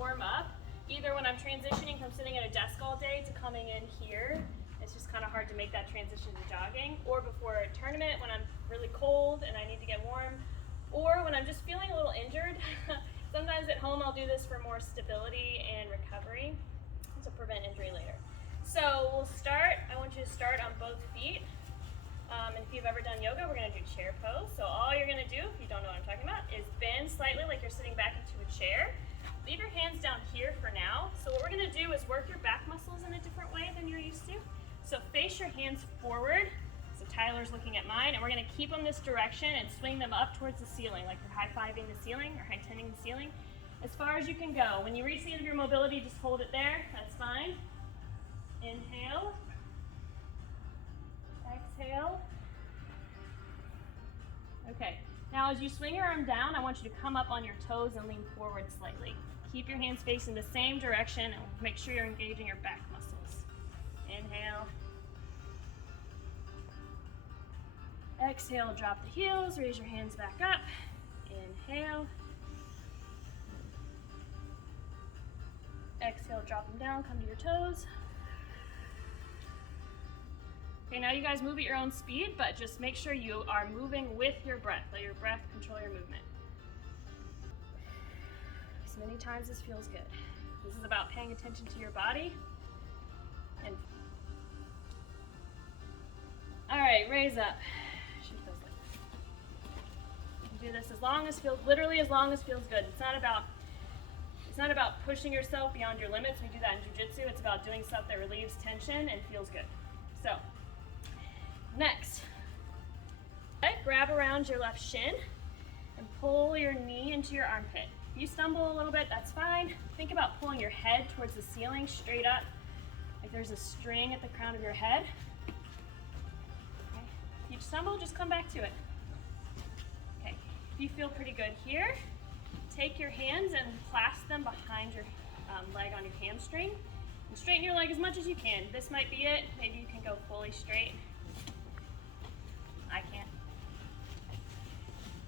warm up, either when I'm transitioning from sitting at a desk all day to coming in here. It's just kind of hard to make that transition to jogging, or before a tournament when I'm really cold and I need to get warm, or when I'm just feeling a little injured. Sometimes at home I'll do this for more stability and recovery to prevent injury later. So we'll start. I want you to start on both feet. And if you've ever done yoga, we're going to do chair pose. So all you're going to do, if you don't know what I'm talking about, is bend slightly like you're sitting back into a chair. Leave your hands down here for now. So what we're going to do is work your back muscles in a different way than you're used to. So face your hands forward. So Tyler's looking at mine, and we're going to keep them this direction and swing them up towards the ceiling, like you're high-fiving the ceiling or high-tending the ceiling, as far as you can go. When you reach the end of your mobility, just hold it there. That's fine. Inhale. Exhale. Okay, now as you swing your arm down, I want you to come up on your toes and lean forward slightly. Keep your hands facing the same direction and make sure you're engaging your back muscles. Inhale. Exhale, drop the heels, raise your hands back up. Inhale. Exhale, drop them down, come to your toes. Okay, now you guys move at your own speed, but just make sure you are moving with your breath. Let your breath control your movement. As many times as feels good. This is about paying attention to your body. And all right, raise up. She feels good. You can do this as long as feels, literally as long as feels good. It's not about pushing yourself beyond your limits. We do that in Jiu-Jitsu. It's about doing stuff that relieves tension and feels good. So, next, grab around your left shin and pull your knee into your armpit. If you stumble a little bit, that's fine. Think about pulling your head towards the ceiling, straight up, like there's a string at the crown of your head. Okay. If you stumble, just come back to it. Okay. If you feel pretty good here, take your hands and clasp them behind your leg on your hamstring. And straighten your leg as much as you can. This might be it. Maybe you can go fully straight. I can't.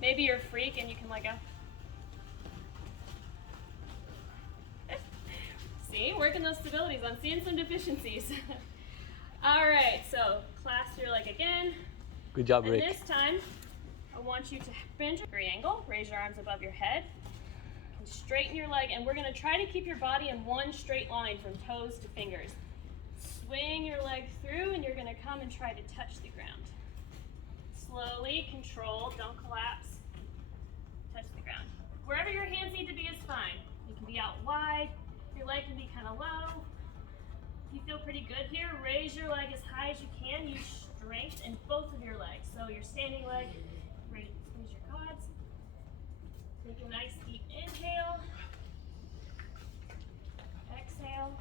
Maybe you're a freak and you can let go. See, working those stabilities. I'm seeing some deficiencies. All right, so clasp your leg again. Good job, Rick. And this time, I want you to bend your angle, raise your arms above your head, and straighten your leg, and we're gonna try to keep your body in one straight line from toes to fingers. Swing your leg through, and you're gonna come and try to touch the ground. Slowly, control, don't collapse. Touch the ground. Wherever your hands need to be is fine. You can be out wide, your leg can be kind of low. If you feel pretty good here, raise your leg as high as you can. Use strength in both of your legs. So your standing leg, raise your quads. Take a nice deep inhale. Exhale.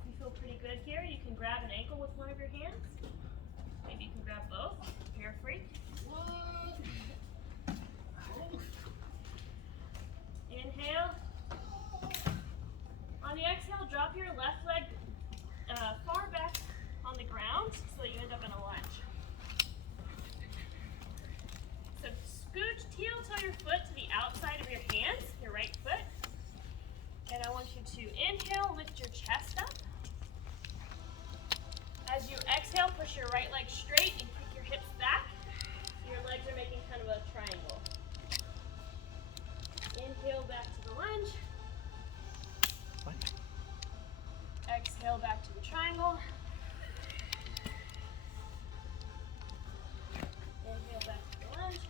If you feel pretty good here, you can grab an ankle with one of your hands. Maybe you can grab both if you're a freak. Inhale. On the exhale, drop your left leg far back on the ground so that you end up in a lunge. So scooch, heel-toe your foot to the outside of your hands, your right foot. And I want you to inhale, lift your chest up. As you exhale, push your right leg straight and kick your hips back. So your legs are making kind of a triangle. Inhale back to the lunge. Exhale back to the triangle. Inhale back to the lunge.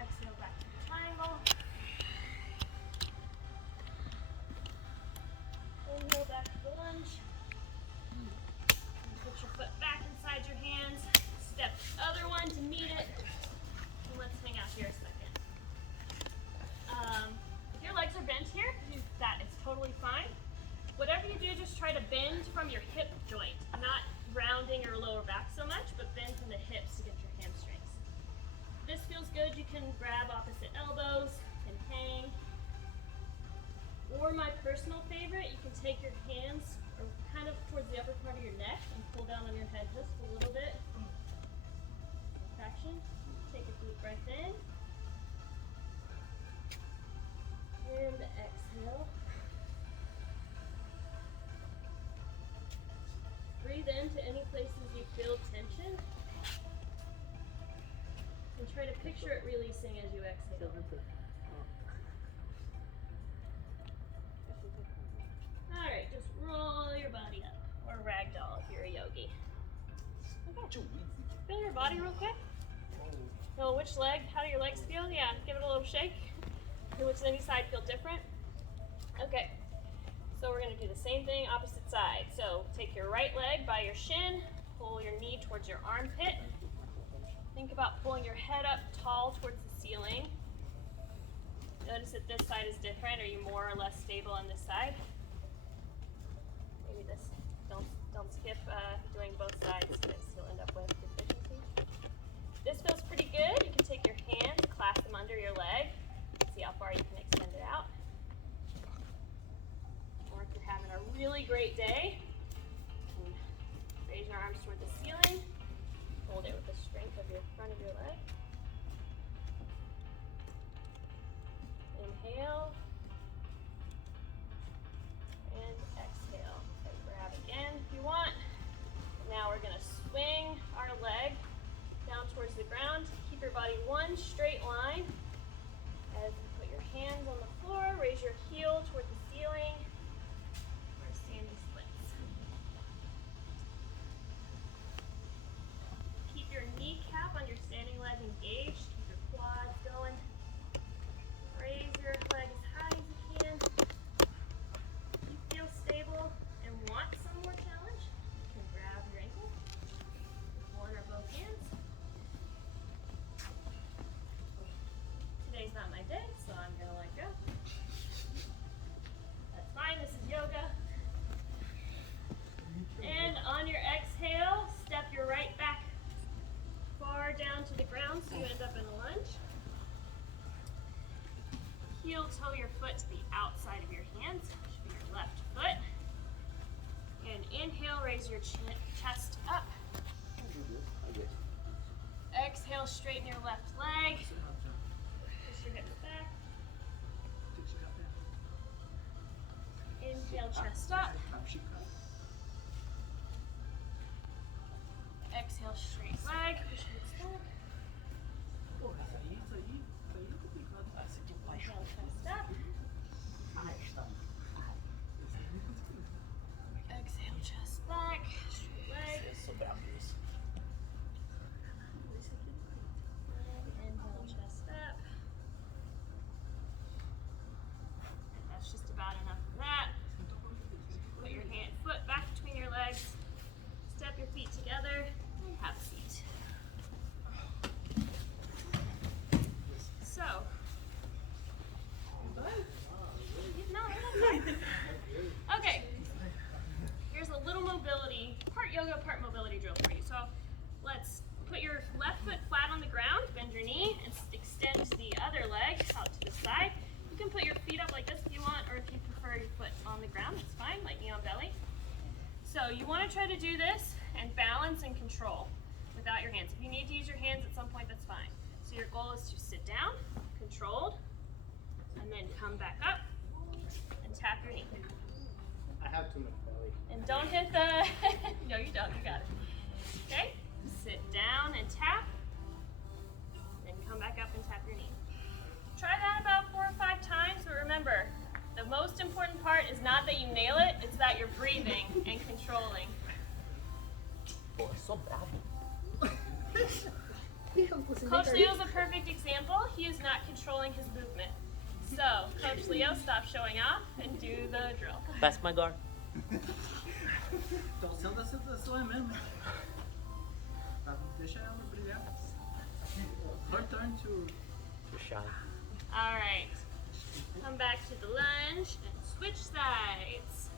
Exhale back to the triangle. Inhale back to the lunge. And put your foot back inside your hands. Step the other one to meet it. And let's hang out here a second. If your legs are bent here, that is totally fine. Whatever you do, just try to bend from your hip joint, not rounding your lower back so much, but bend from the hips to get your hamstrings. If this feels good, you can grab opposite elbows and hang. Or my personal favorite, you can take your hands kind of towards the upper part of your neck and pull down on your head just a little bit. Traction. Take a deep breath in. try to picture it releasing as you exhale. Alright, just roll your body up. Or ragdoll if you're a yogi. Okay. Feel your body real quick. Feel which leg, how do your legs feel? Yeah, give it a little shake. Which any side feel different? Okay. So we're going to do the same thing, opposite side. So take your right leg by your shin, pull your knee towards your armpit. Think about pulling your head up tall towards the ceiling. Notice that this side is different. Are you more or less stable on this side? Maybe this. Don't skip doing both sides because you'll end up with deficiency. This feels pretty good. You can take your hands, clasp them under your leg. See how far you can extend it out. Or if you're having a really great day, raise your arms toward the ceiling. Hold it with the strength of your front of your leg. Inhale. And exhale. Okay, grab again if you want. Now we're going to swing our leg down towards the ground. Keep your body one straight line. As you put your hands on the floor, raise your heel toward the ceiling. Or standing splits. Keep your kneecap on your standing leg engaged. Keep your quads going. Raise your leg as high as you can. If you feel stable and want some more challenge, you can grab your ankle with one or both hands. Today's not my day, so I'm going to let go. That's fine, this is yoga. And on your exhale, step your right back far down to the ground so you end up in a lunge. Heel toe your foot to the outside of your hands, which should be your left foot. And inhale, raise your chest up. Exhale, straighten your left leg. Push your hips back. Inhale, chest up. Exhale, straight leg. Push your hips back. Inhale, chest up. Exhale, chest back. Straight leg. Inhale, chest up. And that's just about enough of that. Put your foot back between your legs. Step your feet together and have a seat. So, no, we're not done. Okay, here's a little mobility, part yoga, part mobility drill for you. So let's put your left foot flat on the ground, bend your knee, and extend the other leg out to the side. You can put your feet up like this if you want, or if you prefer your foot on the ground, it's fine, like knee on belly. So you want to try to do this and balance and control without your hands. If you need to use your hands at some point, that's fine. So your goal is to sit down, controlled, and then come back up and tap your knee. I have too much belly. And don't hit the, no you don't, you got it. Okay, sit down and tap, then come back up and tap your knee. Try that about 4 or 5 times, but remember, the most important part is not that you nail it, it's that you're breathing and controlling. Oh, it's so bad. Coach Leo's a perfect example. He is not controlling his movement. So, Coach Leo, stop showing off and do the drill. That's my guard. Então senta só é mesmo. Deixa ela brilhar. Her turn to Shine. All right. Come back to the lunge and switch sides.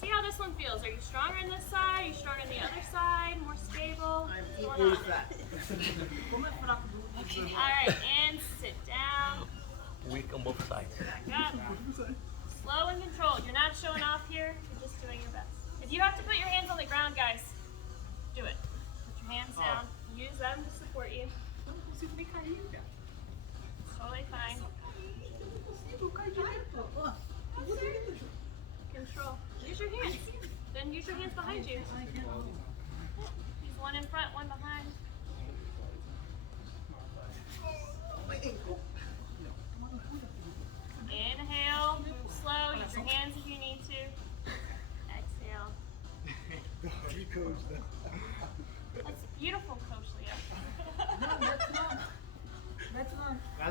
See how this one feels. Are you stronger on this side? Are you stronger on the other side? More stable? I'm What's going equal on? with that. Como é fraco do All right, and sit down. Weak on both sides. Back up. Slow and controlled. You're not showing off here. You're just doing your best. If you have to put your hands on the ground, guys, do it. Put your hands down. Use them to support you. Eu não consigo nem cair, cara. Totally fine. Eu não consigo cair direito. Ó, eu vou direito. Control. Use your hands. Then use your hands behind you. Use one in front, one behind.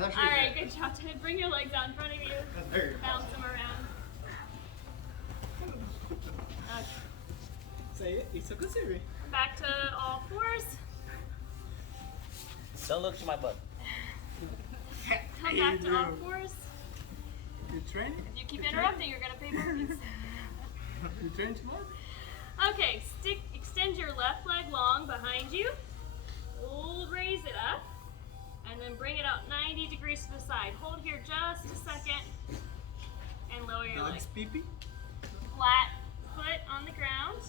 Alright, good job, Ted. Bring your legs out in front of you. Bounce them around. Okay. Say it. It's a good series. Back to all fours. Don't look to my butt. Come back to all fours. You training? If you keep interrupting, you're going to pay burpees. You training tomorrow? Okay, extend your left leg long behind you. Raise it up. And then bring it out 90 degrees to the side. Hold here just a second. And lower your leg. Legs pee-pee? Flat foot on the ground.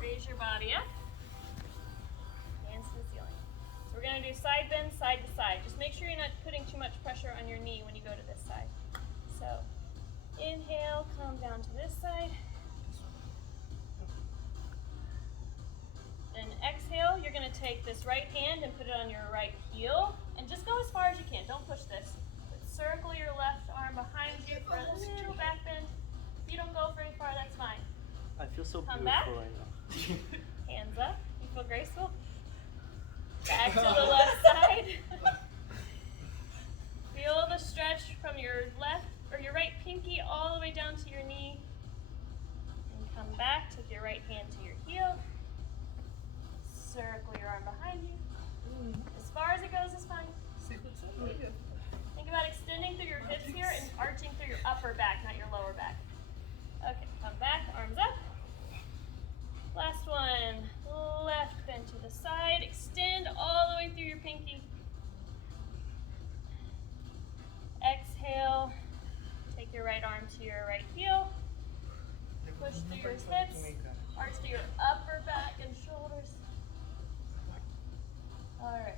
Raise your body up. Hands to the ceiling. So we're going to do side bend, side to side. Just make sure you're not putting too much pressure on your knee when you go to this side. So inhale, come down to this side. Then exhale, you're going to take this right hand and put it on your right heel. And just go as far as you can. Don't push this. But circle your left arm behind you for a little back bend. If you don't go very far, that's fine. I feel so Come beautiful back. right now. Hands up. You feel graceful? Back to the left side. Feel the stretch from your left or your right pinky all the way down to your knee. And come back. Take your right hand to your heel. Circle your arm behind you. As far as it goes is fine. Think about extending through your hips here and arching through your upper back, not your lower back. Okay, come back, arms up. Last one. Left bend to the side. Extend all the way through your pinky. Exhale. Take your right arm to your right heel. Push through your hips. Arch through your upper back and shoulders. All right.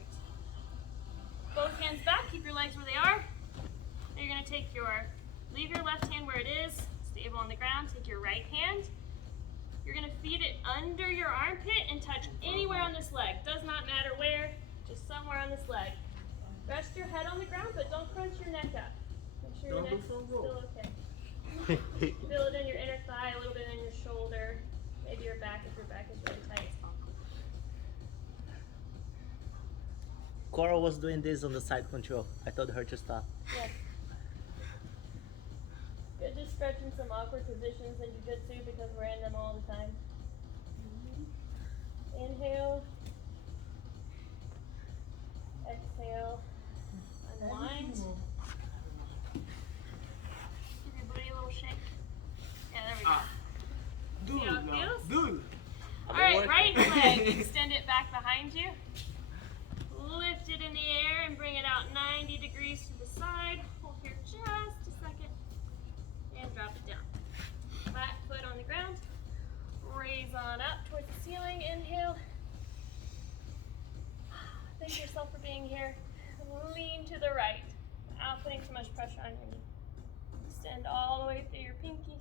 Both hands back. Keep your legs where they are. Now you're going to leave your left hand where it is, stable on the ground. Take your right hand. You're going to feed it under your armpit and touch anywhere on this leg. Does not matter where, just somewhere on this leg. Rest your head on the ground, but don't crunch your neck up. Make sure your neck's still okay. Feel it in your inner thigh, a little bit in your shoulder, maybe your back if your back is really tight. Coral was doing this on the side control. I told her to stop. Yes. Good to stretch in some awkward positions in Jiu-Jitsu because we're in them all the time. Inhale. Exhale. Unwind. Give your booty a little shake. Yeah, there we go. See how it feels? Dude. Alright, right leg. Extend it back behind you. Lift it in the air and bring it out 90 degrees to the side. Hold here just a second. And drop it down. Flat foot on the ground. Raise on up towards the ceiling. Inhale. Thank yourself for being here. Lean to the right without putting too much pressure on your knee. Extend all the way through your pinky.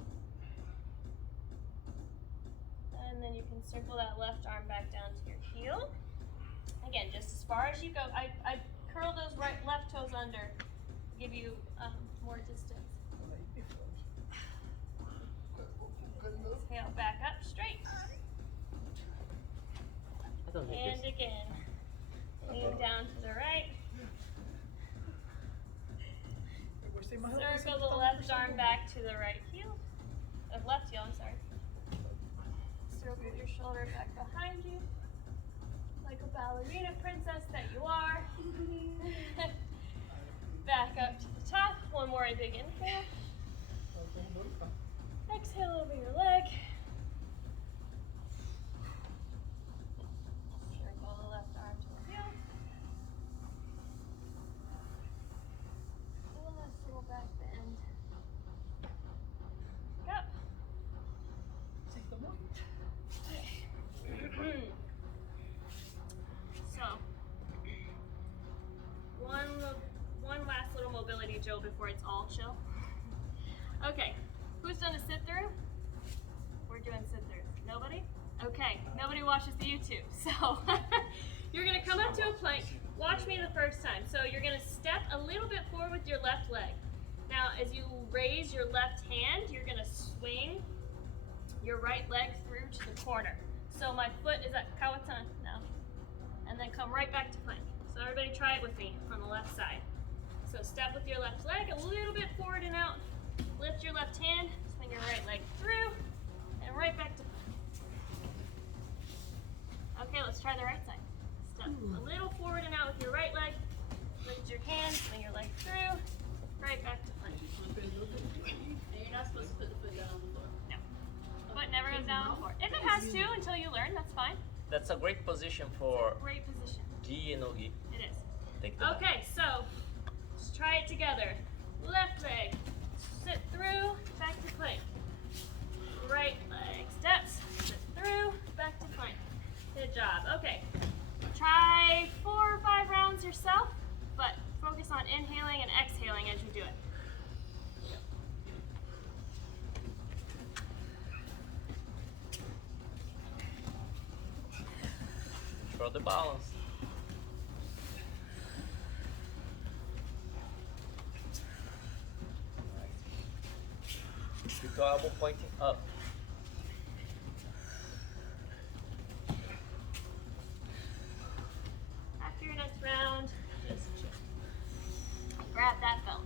And then you can circle that left arm back down to your heel. Again, just as far as you go. I curl those left toes under, give you more distance. Exhale, back up straight. And again, lean down to the right. Circle the left arm back to the right heel. Left heel, I'm sorry. Circle your shoulder back behind you. Like a ballerina princess that you are. Back up to the top. One more big inhale. Exhale over your leg. Circle the left arm to the heel. Last little back bend. Up. One last little mobility drill before it's all chill. Okay, who's done a sit through? We're doing sit throughs. Nobody? Okay, nobody watches the YouTube. So you're gonna come up to a plank. Watch me the first time. So you're gonna step a little bit forward with your left leg. Now, as you raise your left hand, you're gonna swing your right leg through to the corner. So my foot is at Kawatan now. And then come right back to plank. So everybody try it with me from the left side. jab with your left leg, a little bit forward and out. Lift your left hand, swing your right leg through, and right back to plank. Okay, let's try the right side. Step a little forward and out with your right leg. Lift your hand, swing your leg through, right back to plank. And you're not supposed to put the foot down on the floor. No. Foot never goes down on the floor. If it has to until you learn, that's fine. That's a great position for Great position. gi and no gi. It is. Take the Okay, so let's try it together. Left leg, sit through, back to plank. Right leg steps, sit through, back to plank. Good job. Okay, try 4 or 5 rounds yourself, but focus on inhaling and exhaling as you do it. Control the balance. Keep the elbow pointing up. After your next round, just chill. Grab that belt.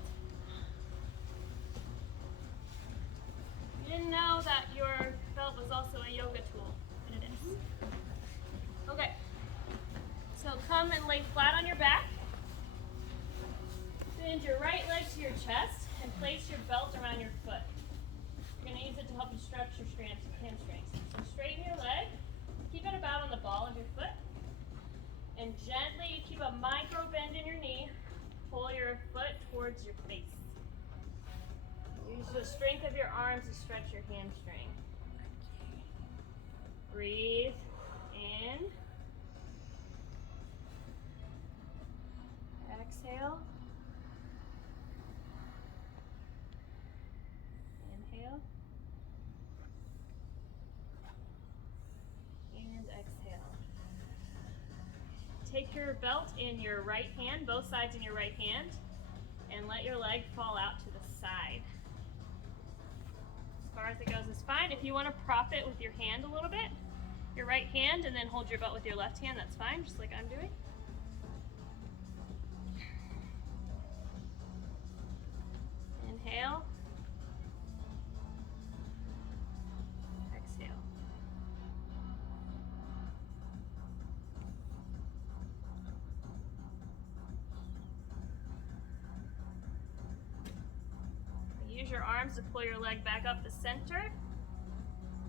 You didn't know that your belt was also a yoga tool, and it is. Okay, so come and lay flat on your back. Bend your right leg to your chest and place your belt around your foot. You're going to use it to help you stretch your hamstrings. So straighten your leg, keep it about on the ball of your foot, and gently keep a micro bend in your knee. Pull your foot towards your face. Use the strength of your arms to stretch your hamstring. Breathe in. Exhale. Inhale. And exhale. Take your belt in your right hand, both sides in your right hand, and let your leg fall out to the side. As far as it goes is fine. If you want to prop it with your hand a little bit, your right hand, and then hold your belt with your left hand, that's fine, just like I'm doing. Inhale. Exhale. Use your arms to pull your leg back up the center.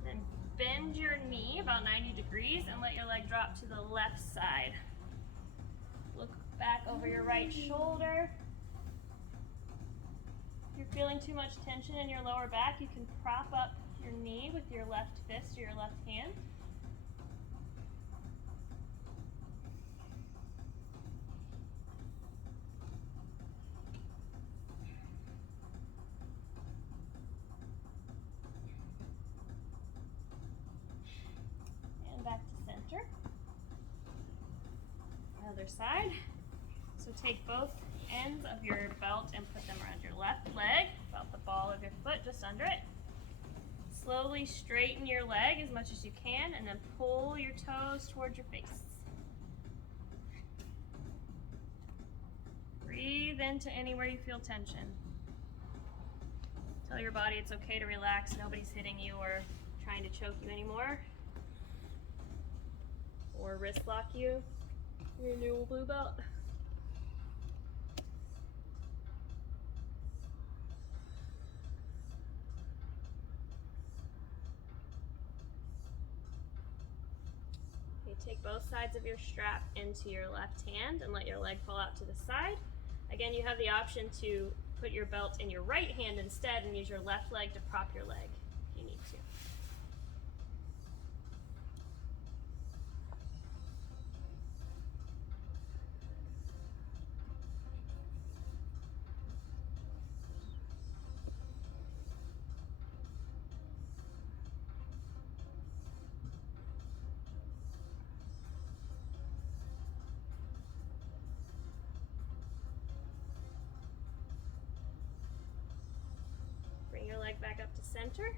Then bend your knee about 90 degrees and let your leg drop to the left side. Look back over your right shoulder. If you're feeling too much tension in your lower back, you can prop up your knee with your left fist or your left hand. And back to center. Other side. So take both ends of your belt and put them around your left leg, about the ball of your foot, just under it. Slowly straighten your leg as much as you can, and then pull your toes towards your face. Breathe into anywhere you feel tension. Tell your body it's okay to relax. Nobody's hitting you or trying to choke you anymore, or wrist lock you. Your new blue belt. Okay, take both sides of your strap into your left hand and let your leg fall out to the side. Again, you have the option to put your belt in your right hand instead and use your left leg to prop your leg if you need to. Your leg back up to center.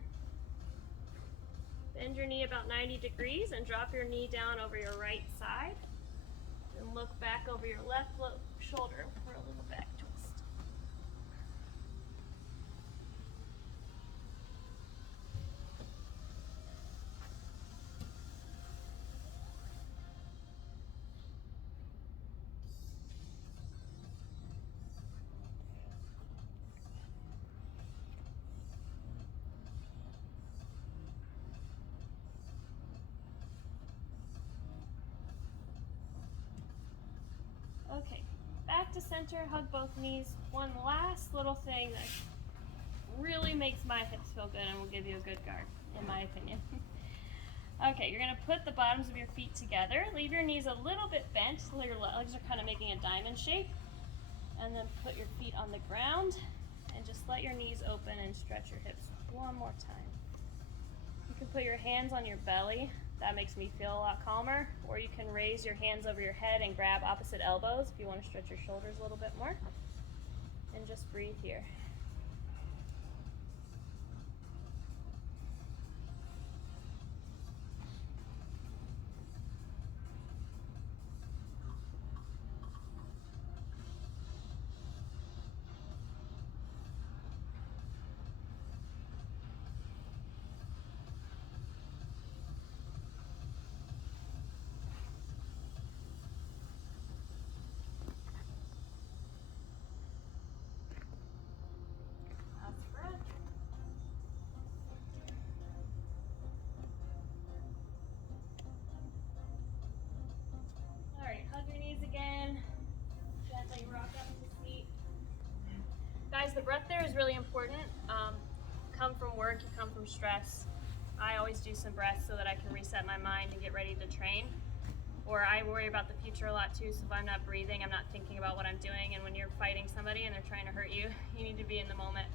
Bend your knee about 90 degrees and drop your knee down over your right side. And look back over your left shoulder for a little back twist. Okay, back to center, hug both knees. One last little thing that really makes my hips feel good and will give you a good guard, in my opinion. Okay, you're gonna put the bottoms of your feet together. Leave your knees a little bit bent so your legs are kind of making a diamond shape. And then put your feet on the ground and just let your knees open and stretch your hips one more time. You can put your hands on your belly. That makes me feel a lot calmer. Or you can raise your hands over your head and grab opposite elbows if you want to stretch your shoulders a little bit more. And just breathe here. Last breath. All right, hug your knees again. Gently rock up to seat. Guys, the breath there is really important. Come from work, you come from stress. I always do some breaths so that I can reset my mind and get ready to train. Or I worry about the future a lot too, so if I'm not breathing, I'm not thinking about what I'm doing. And when you're fighting somebody and they're trying to hurt you, you need to be in the moment.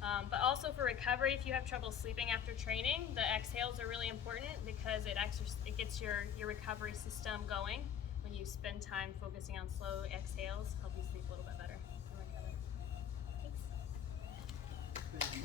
But also for recovery, if you have trouble sleeping after training, the exhales are really important because it gets your recovery system going. When you spend time focusing on slow exhales, help you sleep a little bit better.